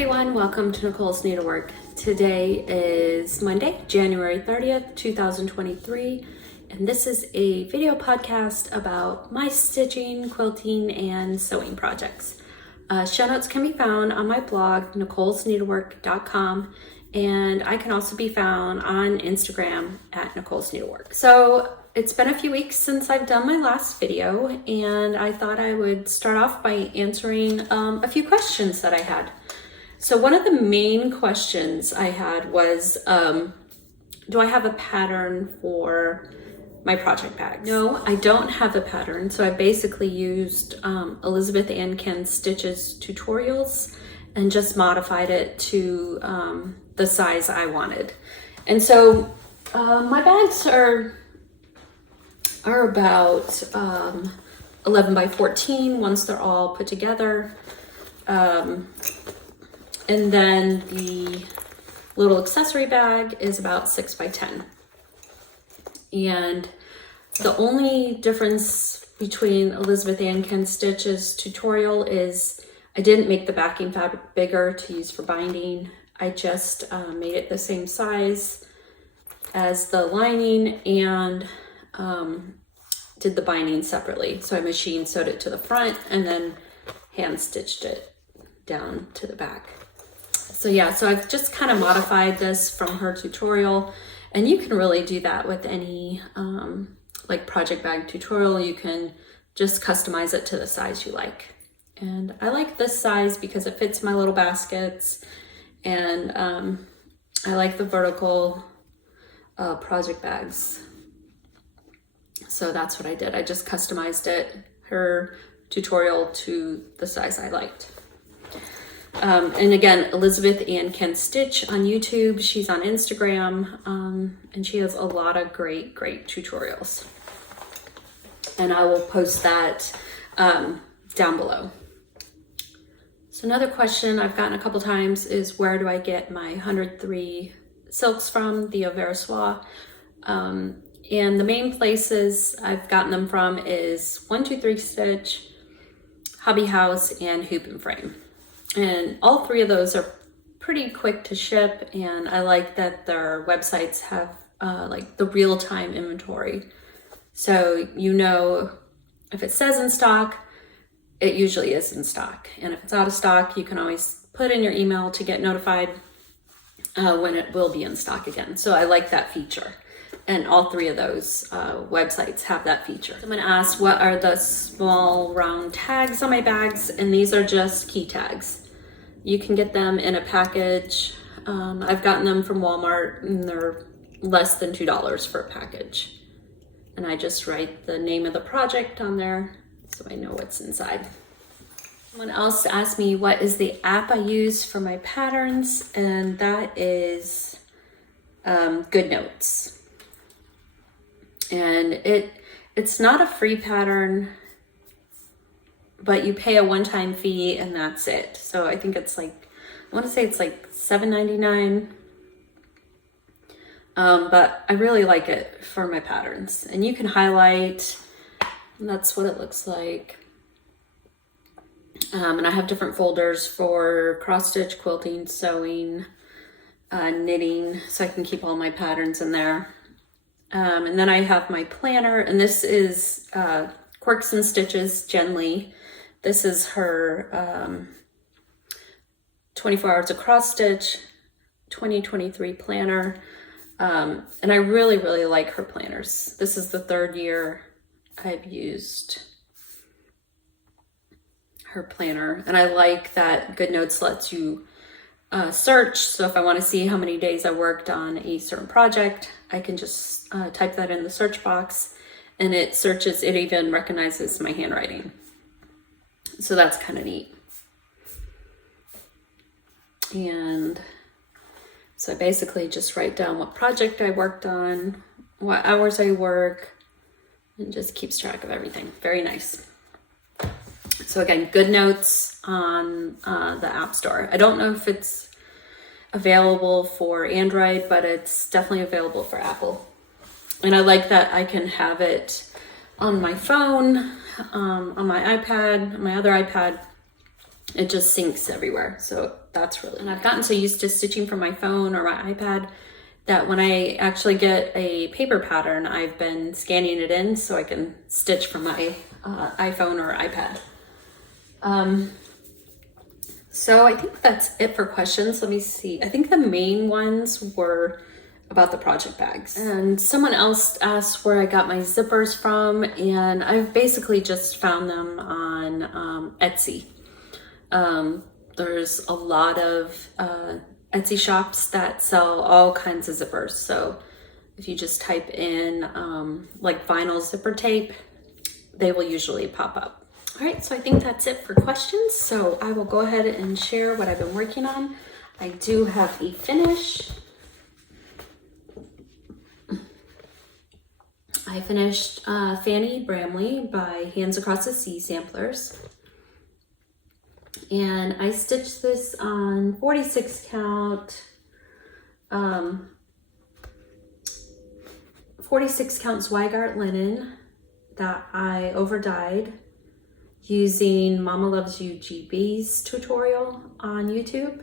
everyone, welcome to Nicole's Needlework. Today is Monday, January 30th, 2023, and this is a video podcast about my stitching, quilting, and sewing projects. Show notes can be found on my blog, nicolesneedlework.com, and I can also be found on Instagram at Nicole's Needlework. So it's been a few weeks since I've done my last video, and I thought I would start off by answering a few questions that I had. So one of the main questions I had was, do I have a pattern for my project bags? No, I don't have a pattern. So I basically used Elizabeth Ann Ken Stitches tutorials and just modified it to the size I wanted. And so my bags are about 11 by 14 once they're all put together. And then the little accessory bag is about 6 by 10. And the only difference between Elizabeth Ann Ken Stitches tutorial is I didn't make the backing fabric bigger to use for binding. I just made it the same size as the lining and did the binding separately. So I machine sewed it to the front and then hand stitched it down to the back. So yeah, so I've just kind of modified this from her tutorial, and you can really do that with any like project bag tutorial. You can just customize it to the size you like. And I like this size because it fits my little baskets, and I like the vertical project bags. So that's what I did. I just customized it, her tutorial, to the size I liked. And again, Elizabeth Ann Ken Stitch on YouTube. She's on Instagram, and she has a lot of great tutorials. And I will post that down below. So another question I've gotten a couple times is, where do I get my 103 silks from, the Au Soie? And the main places I've gotten them from is 123 Stitch, Hobby House, and Hoop and Frame. And all three of those are pretty quick to ship, and I like that their websites have like the real-time inventory. So you know if it says in stock, it usually is in stock. And if it's out of stock, you can always put in your email to get notified when it will be in stock again. So I like that feature. And all three of those websites have that feature. Someone asked, what are the small round tags on my bags? And these are just key tags. You can get them in a package. I've gotten them from Walmart, and they're less than $2 for a package. And I just write the name of the project on there so I know what's inside. Someone else asked me, what is the app I use for my patterns? And that is Good Notes. And it's not a free pattern, but you pay a one-time fee and that's it. So I think it's like, I want to say it's like $7.99. But I really like it for my patterns. And you can highlight, and that's what it looks like. And I have different folders for cross-stitch, quilting, sewing, knitting, so I can keep all my patterns in there. And then I have my planner, and this is Quirks and Stitches, Jen Lee. This is her 24 Hours of Cross Stitch 2023 planner. And I really like her planners. This is the third year I've used her planner, and I like that Good Notes lets you search. So if I want to see how many days I worked on a certain project, I can just type that in the search box, and it searches. It even recognizes my handwriting. So that's kind of neat. And so I basically just write down what project I worked on, what hours I work, and just keeps track of everything. Very nice. So again, Good Notes on the App Store. I don't know if it's available for Android, but it's definitely available for Apple. And I like that I can have it on my phone, on my iPad, on my other iPad. It just syncs everywhere. So that's really, and I've gotten so used to stitching from my phone or my iPad that when I actually get a paper pattern, I've been scanning it in so I can stitch from my iPhone or iPad. So I think that's it for questions. Let me see. I think the main ones were about the project bags. And someone else asked where I got my zippers from, and I've basically just found them on Etsy. There's a lot of Etsy shops that sell all kinds of zippers. So if you just type in like vinyl zipper tape, they will usually pop up. All right, so I think that's it for questions. So I will go ahead and share what I've been working on. I do have a finish. I finished Fanny Bramley by Hands Across the Sea samplers. And I stitched this on 46 count, 46 count Zweigart linen that I overdyed using Mama Loves You GB's tutorial on YouTube.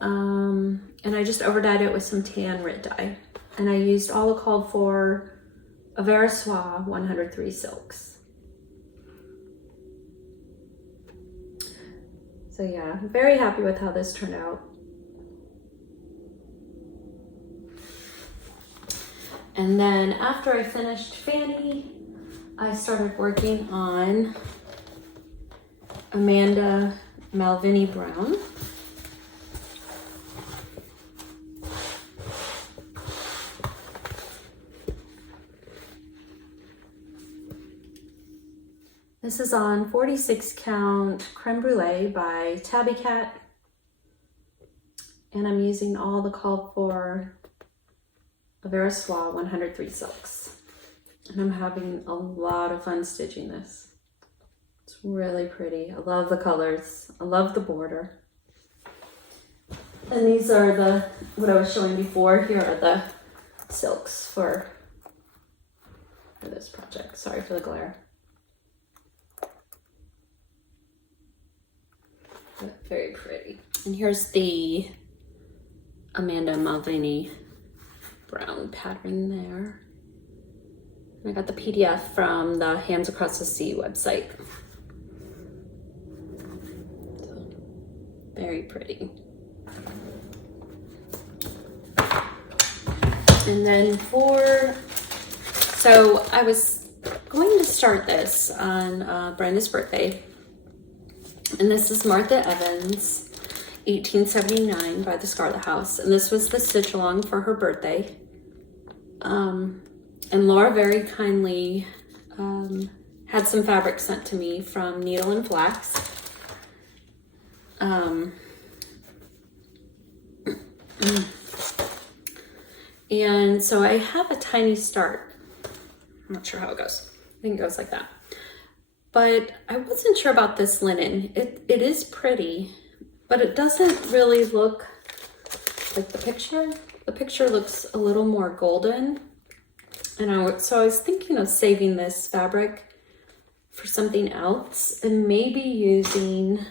And I just overdyed it with some tan Rit dye. And I used all the called for Avera Soie 103 silks. So yeah, I'm very happy with how this turned out. And then after I finished Fanny, I started working on Amanda Malvini Brown. This is on 46 count Creme Brulee by Tabby Cat. And I'm using all the called for Avera Soie 103 silks. And I'm having a lot of fun stitching this. It's really pretty. I love the colors. I love the border. And these are the, what I was showing before. Here are the silks for this project. Sorry for the glare. But very pretty. And here's the Amanda Malvini Brown pattern there. And I got the PDF from the Hands Across the Sea website. So, very pretty. And then so I was going to start this on Brenda's birthday. And this is Martha Evans, 1879 by the Scarlet House. And this was the stitch along for her birthday. And Laura very kindly had some fabric sent to me from Needle and Flax. And so I have a tiny start. I'm not sure how it goes. I think it goes like that. But I wasn't sure about this linen. It is pretty, but it doesn't really look like the picture. The picture looks a little more golden. And so I was thinking of saving this fabric for something else and maybe using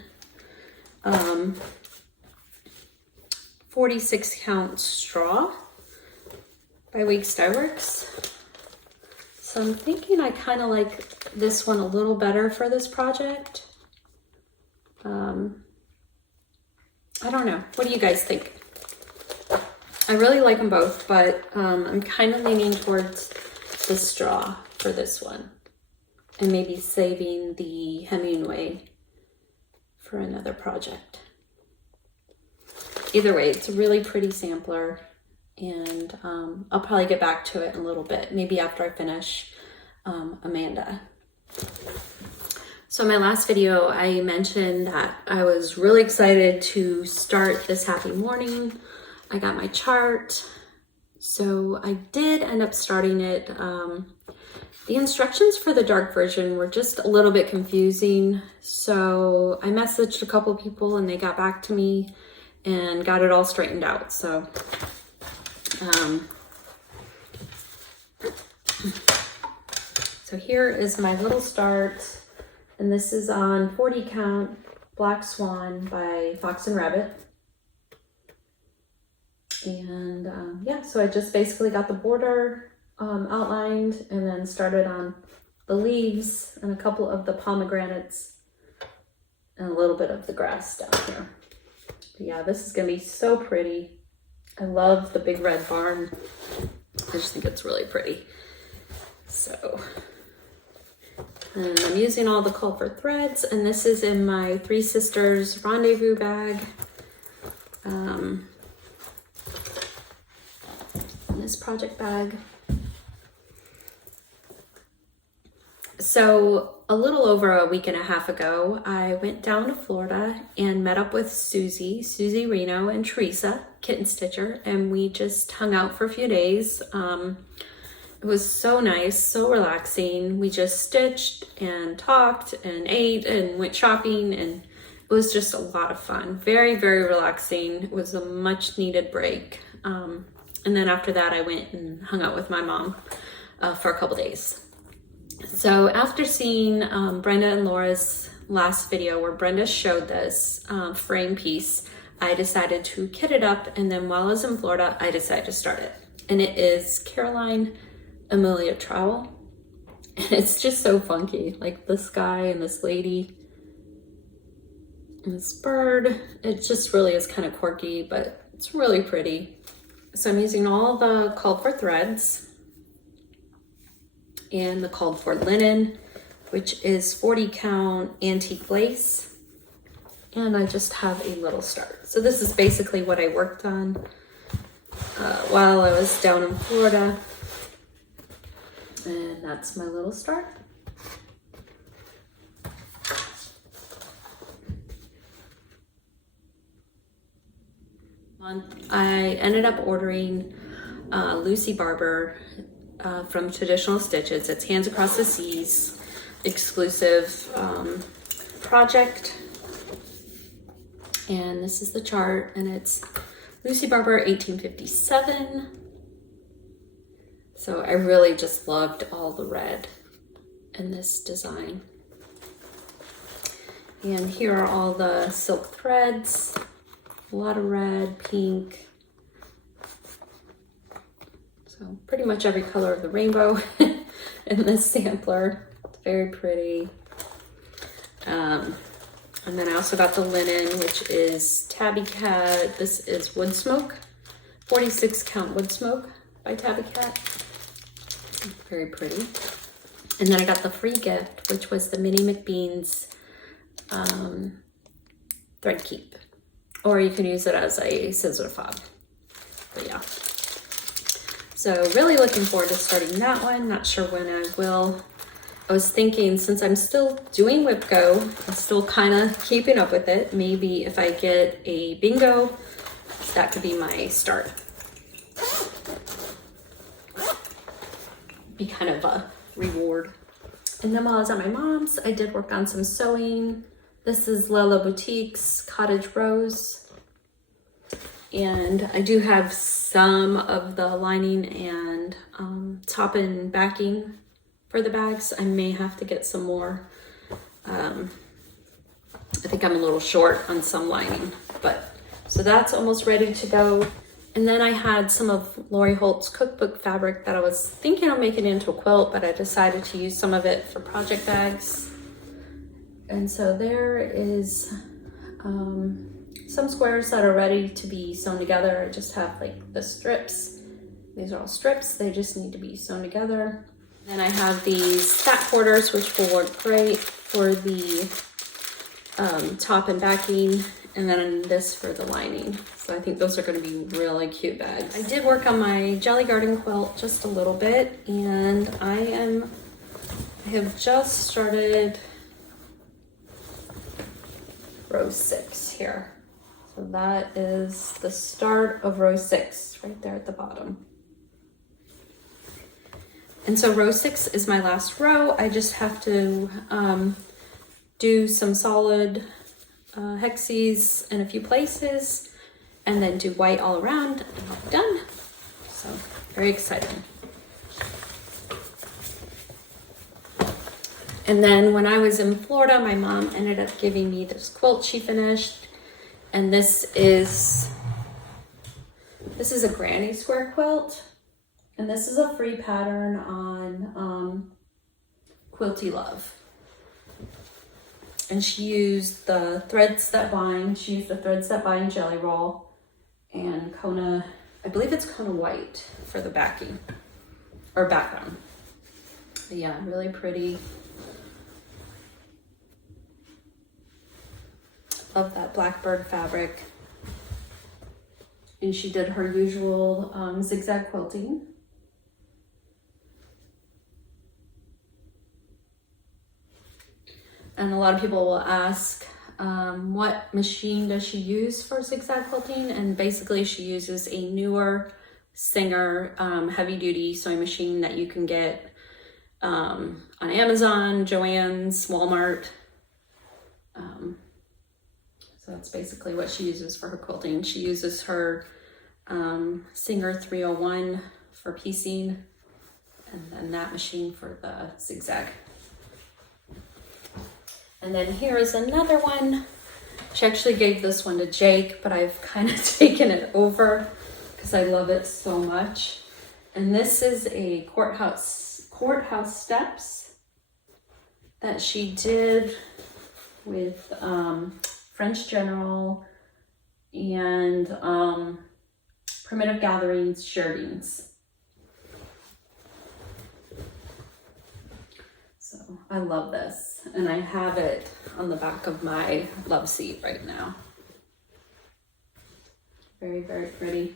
46 count straw by Weeks Dye Works. So I'm thinking I kind of like this one a little better for this project. I don't know. What do you guys think? I really like them both, but I'm kind of leaning towards the straw for this one and maybe saving the Hemingway for another project. Either way, it's a really pretty sampler, and I'll probably get back to it in a little bit, maybe after I finish Amanda. So in my last video, I mentioned that I was really excited to start this happy morning. I got my chart, so I did end up starting it. The instructions for the dark version were just a little bit confusing, so I messaged a couple people and they got back to me and got it all straightened out. So so here is my little start, and this is on 40 count Black Swan by Fox and Rabbit. And yeah, so I just basically got the border outlined and then started on the leaves and a couple of the pomegranates and a little bit of the grass down here. But yeah, this is gonna be so pretty. I love the big red barn. I just think it's really pretty. So, and I'm using all the Culver threads, and this is in my Three Sisters Rendezvous bag. This project bag. So a little over a week and a half ago, I went down to Florida and met up with Susie Reno, and Teresa, Kitten Stitcher, and we just hung out for a few days. It was so nice, so relaxing. We just stitched and talked and ate and went shopping, and it was just a lot of fun. Very, very relaxing. It was a much needed break. And then after that, I went and hung out with my mom for a couple days. So after seeing Brenda and Laura's last video where Brenda showed this frame piece, I decided to kit it up, and then while I was in Florida, I decided to start it. And it is Caroline Amelia Trowel. And it's just so funky, like this guy and this lady and this bird. It just really is kind of quirky, but it's really pretty. So I'm using all the called for threads and the called for linen, which is 40 count antique lace. And I just have a little start. So this is basically what I worked on while I was down in Florida. And that's my little start. I ended up ordering Lucy Barber from Traditional Stitches. It's Hands Across the Seas exclusive project. And this is the chart, and it's Lucy Barber 1857. So I really just loved all the red in this design. And here are all the silk threads. A lot of red, pink. So pretty much every color of the rainbow in this sampler. It's very pretty. And then I also got the linen, which is Tabby Cat. This is Wood Smoke, 46 count Wood Smoke by Tabby Cat. Very pretty. And then I got the free gift, which was the Minnie McBean's thread keep. Or you can use it as a scissor fob. But yeah. So really looking forward to starting that one. Not sure when I will. I was thinking, since I'm still doing WhipGo, I'm still kind of keeping up with it. Maybe if I get a bingo, that could be my start. Be kind of a reward. And then while I was at my mom's, I did work on some sewing. This is Lella Boutique's Cottage Rose. And I do have some of the lining and top and backing for the bags. I may have to get some more. I think I'm a little short on some lining, but so that's almost ready to go. And then I had some of Lori Holt's cookbook fabric that I was thinking of making into a quilt, but I decided to use some of it for project bags. And so there is some squares that are ready to be sewn together. I just have like the strips. These are all strips. They just need to be sewn together. Then I have these stack quarters, which will work great for the top and backing, and then this for the lining. So I think those are going to be really cute bags. I did work on my Jelly Garden quilt just a little bit, and I have just started row 6 here. So that is the start of row 6 right there at the bottom. And so row 6 is my last row. I just have to do some solid hexes in a few places and then do white all around, and I'll be done. So very exciting. And then when I was in Florida, my mom ended up giving me this quilt she finished. And this is a granny square quilt. And this is a free pattern on Quilty Love. And she used the Threads That Bind. She used the Threads That Bind Jelly Roll and Kona, I believe it's Kona White for the backing or background. But yeah, really pretty. Love that blackbird fabric. And she did her usual zigzag quilting. And a lot of people will ask, what machine does she use for zigzag quilting? And basically she uses a newer Singer heavy duty sewing machine that you can get on Amazon, Joann's, Walmart. So that's basically what she uses for her quilting. She uses her Singer 301 for piecing, and then that machine for the zigzag. And then here is another one. She actually gave this one to Jake, but I've kind of taken it over because I love it so much. And this is a courthouse steps that she did with French General and Primitive Gatherings shirtings. So I love this, and I have it on the back of my love seat right now. Very, very pretty.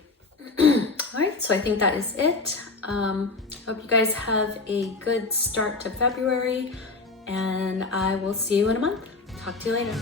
All right, so I think that is it. Hope you guys have a good start to February, and I will see you in a month. Talk to you later.